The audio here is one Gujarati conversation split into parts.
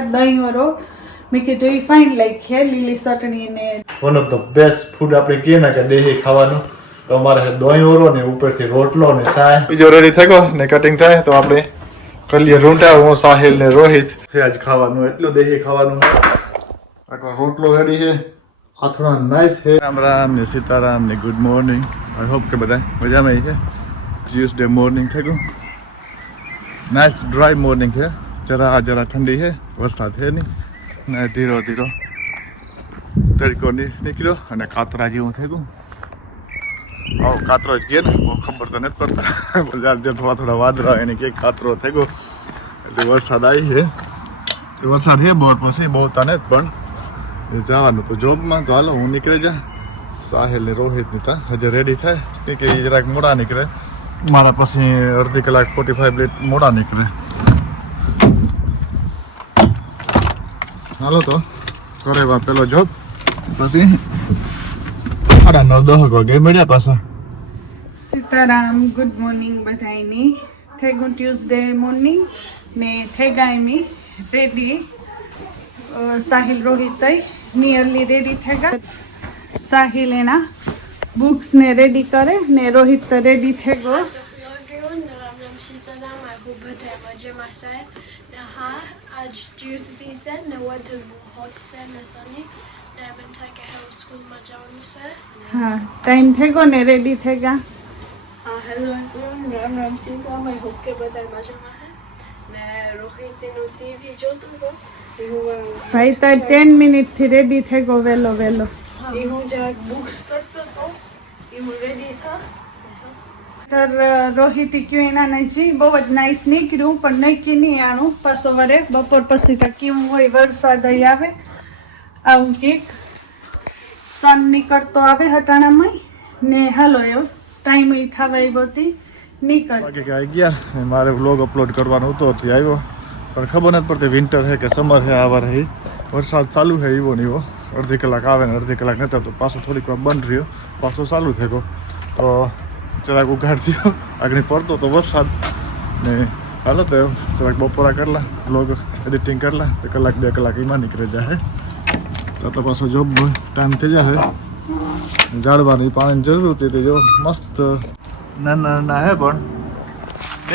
હતા દહીં વરો મેં કીધું એ ફાઇન લાઈક છે લીલી ચટણી ને one of the best food આપણે કહીએ ને કે દેહી ખાવાનું તો અમારે દહીં ઓરો ને ઉપરથી રોટલો ને ચાય બીજો રેડી થઈ ગયો ને કટિંગ થાય તો આપણે કરીએ રૂંટા હું સાહિલ ને રોહિત આજ ખાવાનું એટલું દેહી ખાવાનું આખો રોટલો રેડી છે આથણા નાઈસ છે રામ રામ ને સીતારામ ને ગુડ મોર્નિંગ આઈ હોપ કે બધા મજામાં છે ટ્યુસડે મોર્નિંગ થઈ ગયું નાઈસ ડ્રાય મોર્નિંગ છે જરા ઠંડી છે વરસાદ છે નહીં ને ધીરો ધીરો તડકો નીકળ્યો અને કાતરા જેવું થઈ ગયું આવો કાતરો જ કહે ને બહુ ખબર તો નથી પડતા જે થોડા વાદળા એને કે કાતરો થઈ ગયો એટલે વરસાદ આવી છે વરસાદ છે બોર પછી બહુ તને જ પણ જવાનું તો જોબમાં તો હાલો હું નીકળી જા સાહિલ ને રોહિત ની તા હજે રેડી થાય કે એ જરાક મોડા નીકળે મારા પછી અડધી કલાક 45 મિનિટ મોડા નીકળે હાલો તો કરે પેલો જોબ પછી 9:30 વાગે મળ્યા પાછા સીતારામ ગુડ મોર્નિંગ બધાની થઈ ગયું ટ્યુસડે મોર્નિંગ ને થઈ ગયા Amy ready Sahil Rohit nearly ready થઈ ગયા સાહિલ એના બુક્સ ને રેડી કરે ને રોહિત તો રેડી થઈ ગયો आज ट्यूसडे से ने वेदर बहुत से ने सनी ने बन था के है स्कूल में जाऊँ से हाँ टाइम थे को ने रेडी थे क्या हेलो एवरीवन राम सीता मैं होप के बता मजा में है ने रोहित नो टीवी જોતો તો ભાઈ તાર 10 મિનિટ થી રેડી થઈ ગયો વેલો એ હું જરાક બુક્સ કરતો તો એ હું રેડી થા तर रोहित क्यों एना नहीं जी बहुत नाइस નીકળ્યું પણ નક્કી નહીં આણું પાછો વરે બપોર પછી તો કેવું હોય વરસાદ આવે આવું કંઈક સન નીકળતો આવે હટાણામાં ને હાલો એવો ટાઈમ એ થવા આવ્યો હતી નીકળ બાકી કે આવી ગયા મારે વ્લોગ અપલોડ કરવાનો હતો એટલે આવ્યો પણ ખબર નથી પડતી વિન્ટર છે કે સમર છે આવા રહી વરસાદ ચાલુ છે એવો ને એવો અડધી કલાક આવે ને અડધી કલાક નતો તો પાછો થોડીક વાર બંધ રહ્યો પાછો ચાલુ થઈ ગયો તો જરાક ઉઘાડ થયો આગળ પડતો તો વરસાદ ને હાલો તો જરાક બપોરા કરલા વ્લોગ એડિટિંગ કરલા તો કલાક 2 કલાક એમાં નીકળી જાય તો પાછો જોબ ટાઈમ થઈ જશે ઝાડવાની પાણીની જરૂર હતી તો જો મસ્ત ના હે પણ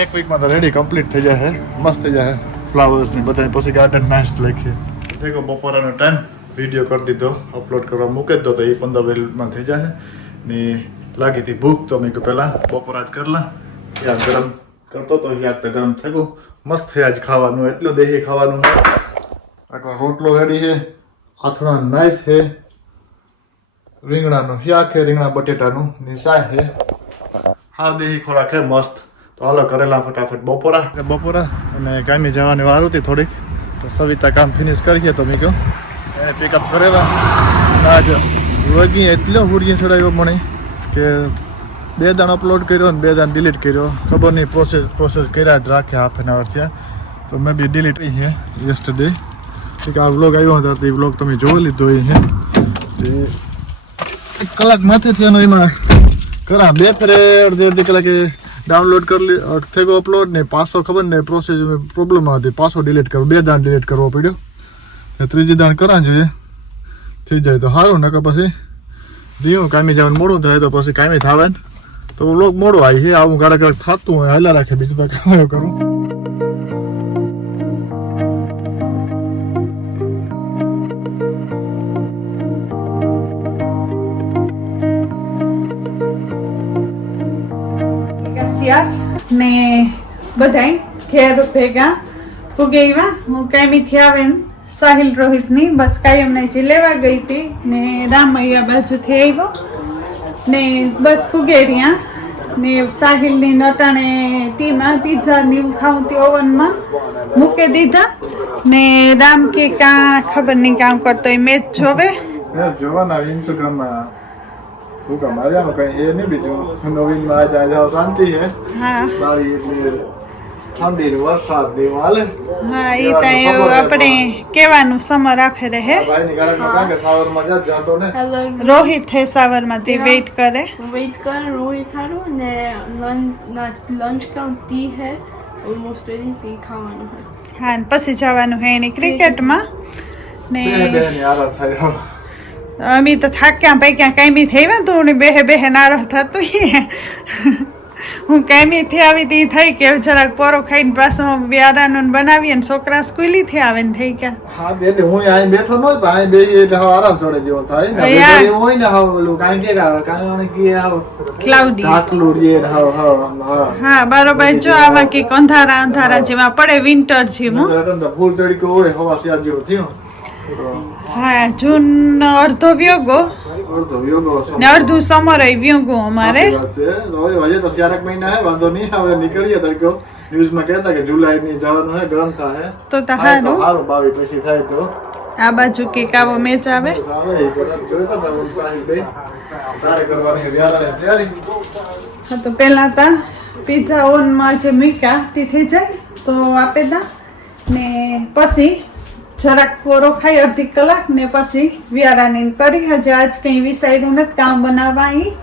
એક વીકમાં તો રેડી કમ્પ્લીટ થઈ જાય મસ્ત થઈ જાય ફ્લાવર્સ ને બધા પછી ગાર્ડન નાઇસ લખીએ દેખો બપોરાનો ટાઈમ વિડીયો કરી દીધો અપલોડ કરવા મૂકી દો તો એ 15 મિનિટમાં થઈ જાય ને લાગી હતી ભૂખ તો મેં પહેલાં બપોરા જ કરલા યાર ગરમ કરતો તો યાર તો ગરમ થઈ ગયું મસ્ત છે આજ ખાવાનું એટલું દેહી ખાવાનું આખો રોટલો રેડી છે આથણા નાઈસ છે રીંગણાનું શાક છે રીંગણા બટેટાનું ની શાક છે હા દેહી ખોરાક છે મસ્ત તો હાલો કરેલા ફટાફટ બપોરા અને કામી જવાની વાર હતી થોડીક તો સવિતા કામ ફિનિશ કરીએ તો મેં કહ્યું એને પિકઅપ કરેલા આજ રોગી એટલો હુડિયા ચડાવ્યો મને કે 2 દાણ અપલોડ કર્યો ને 2 દાણ ડિલીટ કર્યો ખબર નહીં પ્રોસેસ કર્યા જ રાખે હાફ એન અવર છે તો મેં બી ડિલીટ કરી છે યસ્ટરડે કે આ વ્લોગ આવ્યો હતો તો એ વ્લોગ તમે જોઈ લીધો છે તે 1 કલાક માથે થયાનો એમાં કરા 2 ફેરે અડધી કલાકે ડાઉનલોડ કરી થઈ ગયો અપલોડ ને પાછો ખબર ને પ્રોસેસ પ્રોબ્લેમ હતી પાછો ડિલીટ કરો 2 દાણ ડિલીટ કરવો પડ્યો ને ત્રીજી દાણ કરા જોઈએ થઈ જાય તો સારું નકર પછી રીયું કામી જવાનું મોડું થાય તો પછી કામી થાવે તો વ્લોગ મોડો આવી છે આવું ક્યારેક થતું હોય હાલા રાખે બીજું તો કામ કરું ને બધાય ઘેર ભેગા ઉગેવા હું કામીથી આવે ને સાહિલ રોહિત ની બસ કાયમ ને જે લેવા ગઈ હતી ને રામૈયા બાજુથી આવ્યો ને બસ પુગેરિયા ને સાહિલ ની નટાણે ટીમાં પીઝા ની ખાઉં તે ઓવનમાં મૂકી દીધા ને રામ કે કા ખબર નહીં કામ કરતો એ મેચ જોવે જોવાના ઇન્સ્ટાગ્રામમાં ભૂકંપ આવ્યા કઈ એ નહીં બીજું નવીનમાં આજે શાંતિ છે હા બારી એટલે ઠંડી ને વરસાદ ને હાલે હા એ તો આપણે કેવાનું સમર આપે રહે ભાઈ ની ગાડી માં કે સાવરમાં જાતો ને हेलो રોહિત હે સાવરમાં તે વેઇટ કરે वेट कर रोहित थारो ने लंच का टी है ऑलमोस्ट रेडी टी खाવાનું है હા ને પછી જવાનું હે એની ક્રિકેટમાં ને આરા થાય હવે. અમે તો થાક્યા પૈક્યા કાંઈ બી થઈ તું ને બેહે નારો થતું હું કાંઈ આવી તી થઈ કે જરાક પોરો ખાઈને પાછો વ્યારાનું બનાવીએ ને છોકરા સ્કૂલીથી આવે ને થઈ ગયા. હા એટલે હું અહીં બેઠો નો જ અહીં બેસી એટલે હવે આરામ ચડે જેવો થાય ને યાર. હવે એવું હોય ને હવે ઓલું કાંઈ કે આવે કાંઈ આને કે આવ ક્લાઉડી ઢાકલું જે હા હા બરોબર જો આમાં કે અંધારા જેવા પડે વિન્ટર જેવું ફૂલ તડકો હોય હવા શિયાળ જેવું થયું હા જૂન અડધો વ્યોગો અડધો યોગો ને અડધું સમર વ્યોગો અમારે હજી તો 4 મહિના હે વાંધો નહીં હવે નીકળીએ તડકો ન્યૂઝમાં કહેતા કે જુલાઈ ની જવાનું હે ગરમ થાય તો હારું સારું 22 પછી થાય તો આ બાજુ કે કાવો મેચ આવે આવે એ બધા જોઈતા હતા હું સાહિલભાઈ સારે કરવાની વ્યારાને તૈયારી હા તો પહેલા તા પિઝા ઓવનમાં જે મૂક્યા તે થઈ જાય તો આપે તા ને પછી જરાક પોરો ખાઈ અડધી કલાક ને પછી વ્યારાની કરી હજી આજ કંઈ વિસાર્યું નથી કામ બનાવવા અહીં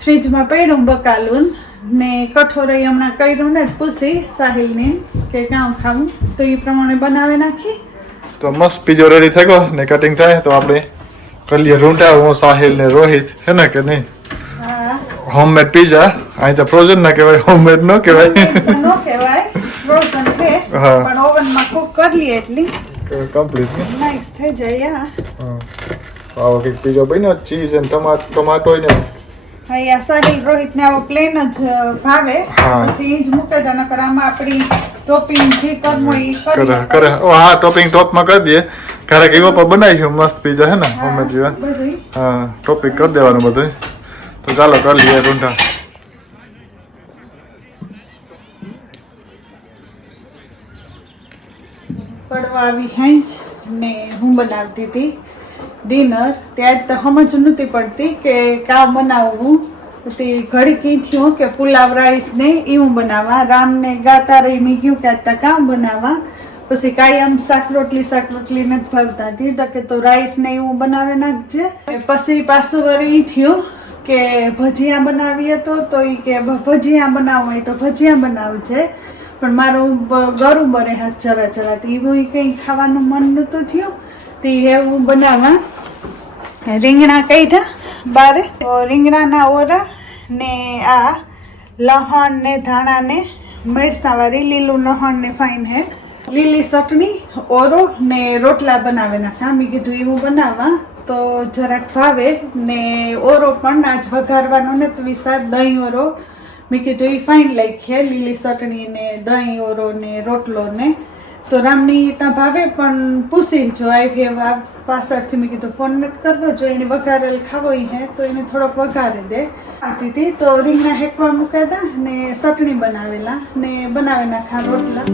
ફ્રીજમાં પડ્યું બકાલું ને કઠોરે હમણાં કર્યું ને પૂછી સાહિલને કે કામ ખાવું તો એ પ્રમાણે બનાવી નાખી તો મસ્ત પીઝો રેડી થઈ ગયો ને કટિંગ થાય તો આપણે કરી લઈએ રૂંટા હું સાહિલ ને રોહિત હે ને કે નહીં હા હોમમેડ પીઝા અહીં તો ફ્રોઝન ના કહેવાય હોમમેડ ન કહેવાય નો કહેવાય ફ્રોઝન છે હા. પણ ઓવનમાં કુક કરી લઈએ એટલી કમ્પ્લીટ નાઈસ થઈ જાય આવો કંઈક પીઝો બન્યો ચીઝ અને ટમાટો ને હા સાહિલ રોહિત ને આવો પ્લેન જ ભાવે હા. પછી ઈ જ મૂકે દે નકર આમાં આપણી ટોપિંગ જે કરવું એ કરે કરી કરે હા ટોપિંગ ટોપમાં કરી દઈએ ક્યારેક એવો પણ બનાવીશું મસ્ત પીઝા હે ને હોમમેડ જેવા બધું હા ટોપિંગ કરી દેવાનું બધું તો ચાલો કરી લઈએ રૂંઢા પડવા આવી હેંચ ને હું બનાવતી હતી ડિનર ત્યાં તો સમજ નહોતી પડતી કે કામ બનાવવું તે ઘડી કી થયું કે પુલાવ રાઈસ ને એવું બનાવવા રામને ગાતા રહી મેં કહ્યું કે આજ કામ બનાવવા પછી કાયમ શાક રોટલી નથી ભાવતા હતી તો કે તો રાઈસ ને એવું બનાવી નાખજે પછી પાછું વળી ઈ થયું કે ભજીયા બનાવીએ તો એ કે ભજીયા બનાવવું હોય તો ભજીયા બનાવજે પણ મારું ગળું બરે હાથ જરા એવું કંઈ ખાવાનું મન નહોતું થયું તે એવું બનાવવા રીંગણા કાઢ્યા બારે રીંગણાના ઓરા ને આ લહણ ને ધાણા ને મરચાંવાળી લીલું લહણ ને ફાઈન હે લીલી ચટણી ઓરો ને રોટલા બનાવે નાખા મેં કીધું એવું બનાવવા તો જરાક ભાવે ને ઓરો પણ આજ વઘારવાનો ને તો વિચાર દહીં ઓરો મેં કીધું એ ફાઇન લાગીએ લીલી ચટણી ને દહીં ઓરો ને રોટલો ને તો રામની ત્યાં ભાવે પણ પૂછી જો આવી પાછળથી મેં કીધું ફોન નથી કરવો જો એને વઘારેલ ખાવો હે તો એને થોડોક વઘારી દે આવતી હતી તો રીંગણા હેકવા મૂકાતા ને ચટણી બનાવેલા ને બનાવી નાખા રોટલા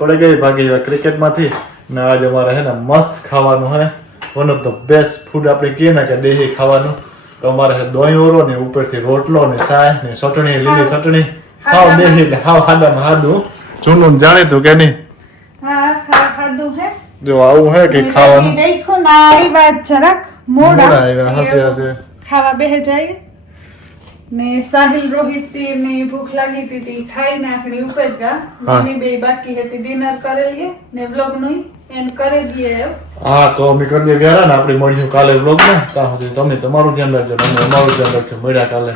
પડી ગઈ ભાગી ક્રિકેટમાંથી ને આજે અમારે હે ને મસ્ત ખાવાનું હે one of the best food આપણે કહીએ ને કે દેહી ખાવાનું તો અમારે હે દહીં ઓરો ને ઉપરથી રોટલો ને ચાય ને ચટણી લીલી ચટણી ખાવ દેહી એટલે ખાવ ખાડામાં ખાધું જૂનું જાણીતું કે નહીં હા ખાધું હે જો આવું હે કે ખાવાનું દેખો ના આવી વાત જરાક મોડા આવ્યા હસે હસે ખાવા બેહે જાય ને સાહિલ રોહિત ને ભૂખ લાગી હતી ખાઈ નાખડી ઉપર ગયા મને બે બાકી હતી ડિનર કરેલી ને વ્લોગ નું એન્ડ કરી દઈએ હા તો અમે કરી દઈએ વ્યારા ને આપણે મળીશું કાલે વ્લોગ માં ત્યાં સુધી તમે તમારું ધ્યાન રાખજો અમે અમારું ધ્યાન રાખજો મળ્યા કાલે